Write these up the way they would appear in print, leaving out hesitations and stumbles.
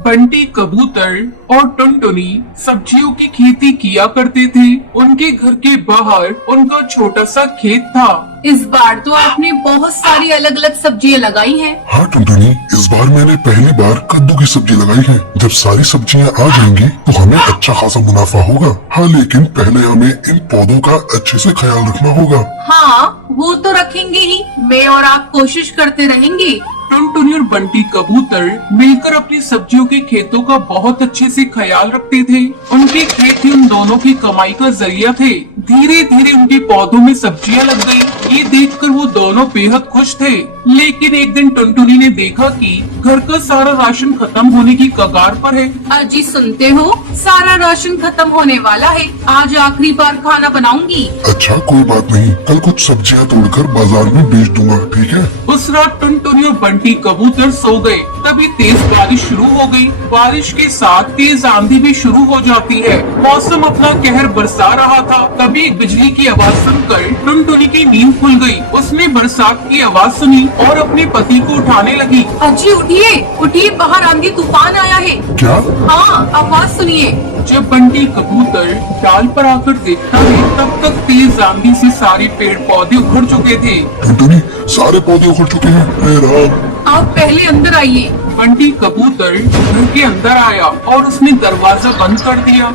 बंटी कबूतर और टुनटुनी सब्जियों की खेती किया करते थे। उनके घर के बाहर उनका छोटा सा खेत था। इस बार तो आपने बहुत सारी अलग अलग सब्जियां लगाई हैं। हाँ टुनटुनी, इस बार मैंने पहली बार कद्दू की सब्जी लगाई है। जब सारी सब्जियां आ जाएंगी तो हमें अच्छा खासा मुनाफा होगा। हाँ, लेकिन पहले हमें इन पौधों का अच्छे से ख्याल रखना होगा। हाँ, वो तो रखेंगे ही। मैं और आप कोशिश करते रहेंगे। टुनटुनी और बंटी कबूतर मिलकर अपनी सब्जियों के खेतों का बहुत अच्छे से ख्याल रखते थे। उनके खेत ही उन दोनों की कमाई का जरिया थे। धीरे धीरे उनके पौधों में सब्जियां लग गयी। ये देखकर वो दोनों बेहद खुश थे। लेकिन एक दिन टुनटुनी ने देखा कि घर का सारा राशन खत्म होने की कगार पर है। अजी सुनते हो, सारा राशन खत्म होने वाला है। आज आखिरी बार खाना बनाऊंगी। अच्छा, कोई बात नहीं, कल कुछ सब्जियां तोड़कर बाजार में बेच दूंगा, ठीक है? उस रात टुनटुनी और बंटी कबूतर सो गए। तभी तेज बारिश शुरू हो गई। बारिश के साथ तेज आंधी भी शुरू हो जाती है। मौसम अपना कहर बरसा रहा था। तभी एक बिजली की आवाज सुनकर टुनटुनी की नींद खुल गई। उसने बरसात की आवाज सुनी और अपने पति को उठाने लगी। अजी उठिए, उठिए, बाहर आंधी तूफान आया है। क्या? हाँ, आवाज सुनिए। जब बंटी कबूतर डाल पर आकर देखता है तब तक तेज आंधी से सारे पेड़ पौधे उखड़ चुके थे। टुनटुनी, सारे पौधे उखड़ चुके हैं। हे राम! आप पहले अंदर आइए। बंटी कबूतर घर के अंदर आया और उसने दरवाजा बंद कर दिया।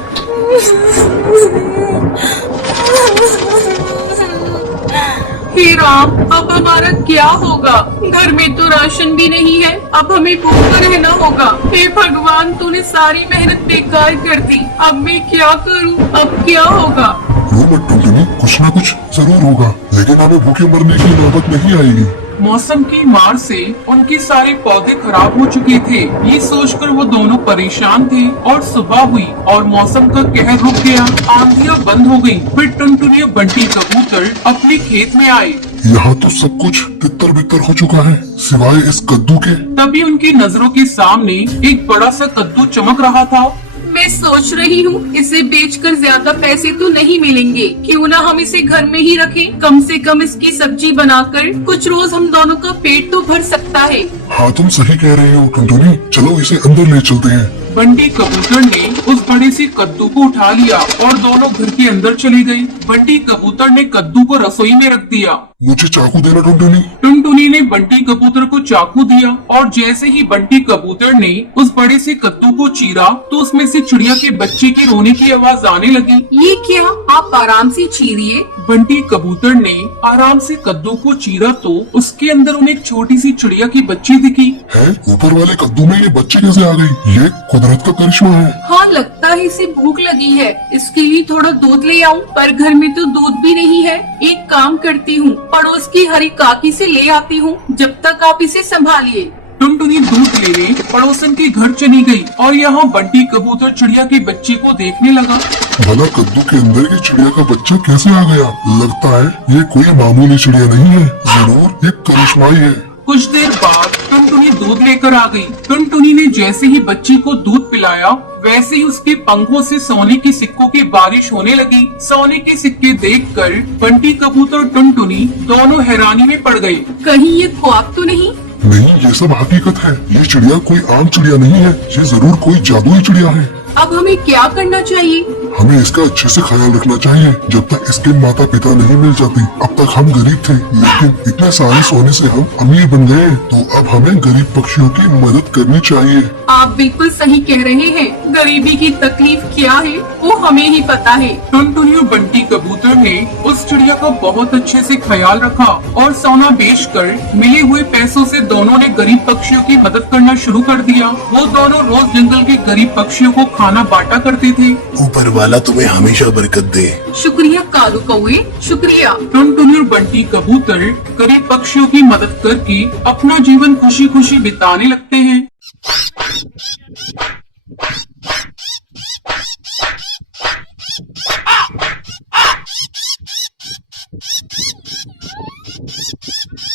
हे राम, अब हमारा क्या होगा? घर में तो राशन भी नहीं है। अब हमें भूखा रहना होगा। हे भगवान, तूने सारी मेहनत बेकार कर दी। अब मैं क्या करूं? अब क्या होगा? रो मत टुनटुनी, कुछ न कुछ जरूर होगा, लेकिन हमें भूखे मरने की नौबत नहीं आएगी। मौसम की मार से उनके सारे पौधे खराब हो चुके थे। ये सोचकर वो दोनों परेशान थे और सुबह हुई और मौसम का कहर रुक गया। आंधियां बंद हो गयी। फिर टुनटुनी और बंटी कबूतर अपने खेत में आए। यहाँ तो सब कुछ तितर बितर हो चुका है, सिवाय इस कद्दू के। तभी उनकी नजरों के सामने एक बड़ा सा कद्दू चमक रहा था। मैं सोच रही हूँ इसे बेचकर ज्यादा पैसे तो नहीं मिलेंगे। क्यों ना हम इसे घर में ही रखें। कम से कम इसकी सब्जी बनाकर कुछ रोज हम दोनों का पेट तो भर सकता है। हाँ, तुम सही कह रहे हो टुनटुनी, चलो इसे अंदर ले चलते हैं। बंटी कबूतर ने उस बड़े से कद्दू को उठा लिया और दोनों घर के अंदर चले गए। बंटी कबूतर ने कद्दू को रसोई में रख दिया। मुझे चाकू देना टुनटुनी। टुनटुनी ने बंटी कबूतर को चाकू दिया और जैसे ही बंटी कबूतर ने उस बड़े से कद्दू को चीरा तो उसमें से चिड़िया के बच्चे की रोने की आवाज आने लगी। ये क्या? आप आराम से चीरिए। बंटी कबूतर ने आराम से कद्दू को चीरा तो उसके अंदर उन्हें एक छोटी सी चिड़िया की बच्ची दिखी। है? ऊपर वाले कद्दू में ये बच्चे कैसे आ गई? ये कुदरत का करिश्मा है। हाँ, लगता है इसे भूख लगी है। इसके लिए थोड़ा दूध ले आऊं, पर घर में तो दूध भी नहीं है। एक काम करती हूँ, पड़ोस की हरी काकी से ले आती हूँ। जब तक आप इसे संभालिए। टुनटुनी दूध लेने पड़ोसन के घर चली गई और यहाँ बंटी कबूतर चिड़िया के बच्चे को देखने लगा। भला कद्दू के अंदर ये चिड़िया का बच्चा कैसे आ गया? लगता है ये कोई मामूली चिड़िया नहीं है, जरूर एक करिश्माई है। कुछ देर बाद टुनटुनी दूध लेकर आ गई। टुनटुनी ने जैसे ही बच्ची को दूध पिलाया वैसे ही उसके पंखों से सोने के सिक्कों की बारिश होने लगी। सोने के सिक्के देखकर बंटी कबूतर और टुनटुनी दोनों हैरानी में पड़ गए। कहीं ये ख्वाब तो नहीं? नहीं, ये सब हकीकत है। ये चिड़िया कोई आम चिड़िया नहीं है, ये जरूर कोई जादुई चिड़िया है। अब हमें क्या करना चाहिए? हमें इसका अच्छे से ख्याल रखना चाहिए। जब तक इसके माता पिता नहीं मिल जाते अब तक हम गरीब थे, लेकिन इतने सारे सोने से हम अमीर बन गए। तो अब हमें गरीब पक्षियों की मदद करनी चाहिए। आप बिल्कुल सही कह रहे हैं। गरीबी की तकलीफ क्या है वो हमें ही पता है। टुनटुनी और बंटी कबूतर ने उस चिड़िया का बहुत अच्छे से ख्याल रखा और सोना बेचकर मिले हुए पैसों से दोनों ने गरीब पक्षियों की मदद करना शुरू कर दिया। वो दोनों रोज जंगल के गरीब पक्षियों को खाना बांटा करते थे। ऊपर वाला तुम्हें हमेशा बरकत दे। शुक्रिया कालू कौवे, शुक्रिया। टुनटुनी और बंटी कबूतर गरीब पक्षियों की मदद करके अपना जीवन खुशी खुशी बिताने लगते हैं।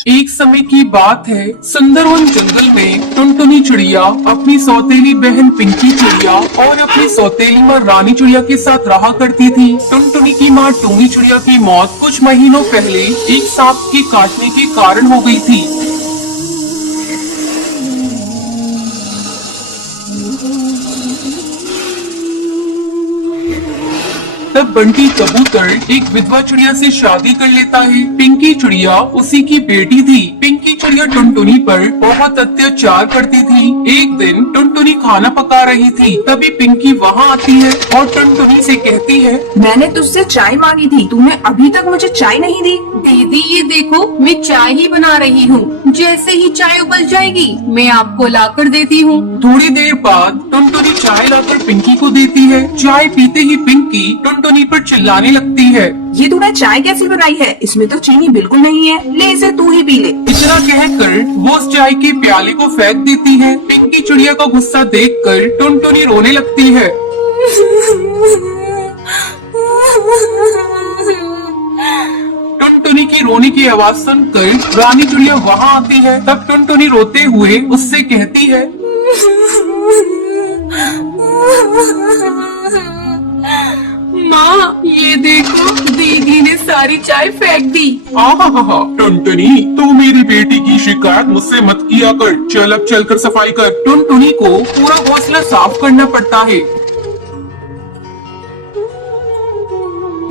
एक समय की बात है, सुंदरवन जंगल में टुनटुनी चिड़िया अपनी सौतेली बहन पिंकी चिड़िया और अपनी सौतेली माँ रानी चिड़िया के साथ रहा करती थी। टुनटुनी की माँ टूनी चिड़िया की मौत कुछ महीनों पहले एक सांप के काटने के कारण हो गई थी। तब बंटी कबूतर एक विधवा चिड़िया से शादी कर लेता है। पिंकी चिड़िया उसी की बेटी थी। पिंकी चिड़िया टुनटुनी पर बहुत अत्याचार करती थी। एक दिन टुनटुनी खाना पका रही थी, तभी पिंकी वहाँ आती है और टुनटुनी से कहती है, मैंने तुझसे चाय मांगी थी, तूने अभी तक मुझे चाय नहीं दी। दीदी ये देखो, मैं चाय ही बना रही हूँ। जैसे ही चाय उबल जाएगी मैं आपको लाकर देती हूँ। थोड़ी देर बाद टुनटुनी चाय लाकर पिंकी को देती है। चाय पीते ही पिंकी टुनटुनी पर चिल्लाने लगती है। ये तूने चाय कैसी बनाई है? इसमें तो चीनी बिल्कुल नहीं है, ले इसे तू ही पी ले। इतना कहकर वो उस चाय के प्याले को फेंक देती है। पिंकी चिड़िया का गुस्सा देखकर टुनटुनी रोने लगती है। टुनटुनी की रोने की आवाज सुनकर रानी चिड़िया वहाँ आती है। तब टुनटुनी रोते हुए उससे कहती है, माँ ये देखो, दीदी ने सारी चाय फेंक दी। आहा टुनटुनी, तू मेरी बेटी की शिकायत मुझसे मत किया कर। चल अब चलकर सफाई कर। टुनटुनी को पूरा घोंसला साफ करना पड़ता है।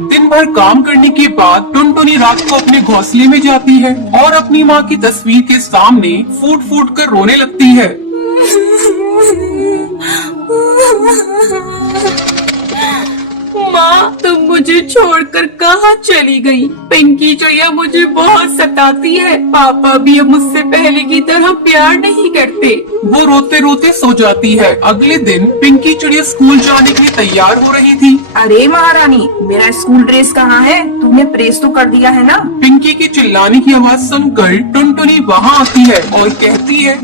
दिन भर काम करने के बाद टुनटुनी रात को अपने घोंसले में जाती है और अपनी माँ की तस्वीर के सामने फूट फूट कर रोने लगती है। माँ तुम मुझे छोड़कर कहाँ चली गई? पिंकी चिड़िया मुझे बहुत सताती है। पापा भी अब मुझसे पहले की तरह प्यार नहीं करते। वो रोते रोते सो जाती है। अगले दिन पिंकी चिड़िया स्कूल जाने के लिए तैयार हो रही थी। अरे महारानी, मेरा स्कूल ड्रेस कहाँ है? तूने प्रेस तो कर दिया है ना? पिंकी की चिल्लाने की आवाज सुनकर टुनटुनी वहाँ आती है और कहती है,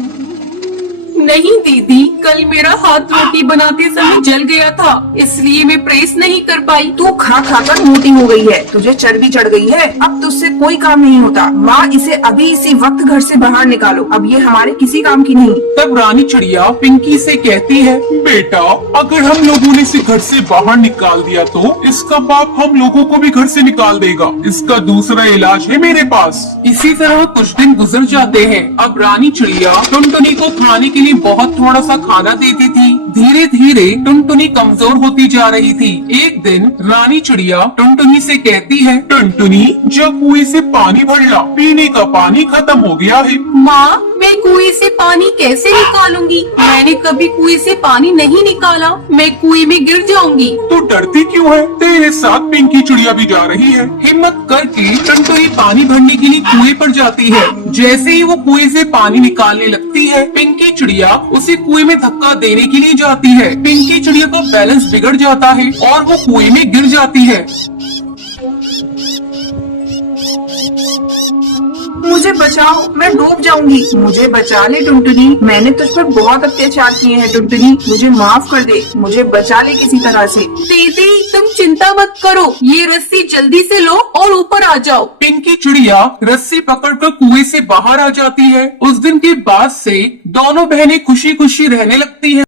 नहीं दीदी, कल मेरा हाथ रोटी बनाते समय जल गया था, इसलिए मैं प्रेस नहीं कर पाई। तू खा खा कर मोटी हो गई है, तुझे चर्बी चढ़ गई है। अब तुझसे कोई काम नहीं होता। माँ इसे अभी इसी वक्त घर से बाहर निकालो, अब ये हमारे किसी काम की नहीं। तब रानी चिड़िया पिंकी से कहती है, बेटा अगर हम लोगों ने इसे घर से बाहर निकाल दिया तो इसका बाप हम लोगों को भी घर से निकाल देगा। इसका दूसरा इलाज है मेरे पास। इसी तरह कुछ दिन गुजर जाते हैं। अब रानी चिड़िया टुनटुनी को खाने के लिए बहुत थोड़ा सा खाना देती थी। धीरे धीरे टुनटुनी कमजोर होती जा रही थी। एक दिन रानी चिड़िया टुनटुनी से कहती है, टुनटुनी जब कुएं से पानी भर ला, पीने का पानी खत्म हो गया है। माँ मैं कुएं से पानी कैसे निकालूंगी? मैंने कभी कुएं से पानी नहीं निकाला, मैं कुएं में गिर जाऊंगी। तो डरती क्यों है? तेरे साथ पिंकी चिड़िया भी जा रही है। हिम्मत करके टुनटुनी पानी भरने के लिए कुएं पर जाती है। जैसे ही वो कुएं से पानी निकालने लगती है, पिंकी चिड़िया उसे कुएं में धक्का देने के लिए जाती है। पिंकी चिड़िया का बैलेंस बिगड़ जाता है और वो कुएं में गिर जाती है। मुझे बचाओ, मैं डूब जाऊंगी। मुझे बचा ले टुनटुनी, मैंने तुझ पर बहुत अत्याचार किए हैं टुनटुनी, मुझे माफ कर दे, मुझे बचा ले किसी तरह से। दीदी तुम चिंता मत करो, ये रस्सी जल्दी से लो और ऊपर आ जाओ। पिंकी चिड़िया रस्सी पकड़कर कुएं से बाहर आ जाती है। उस दिन के बाद से दोनों बहनें खुशी खुशी रहने लगती हैं।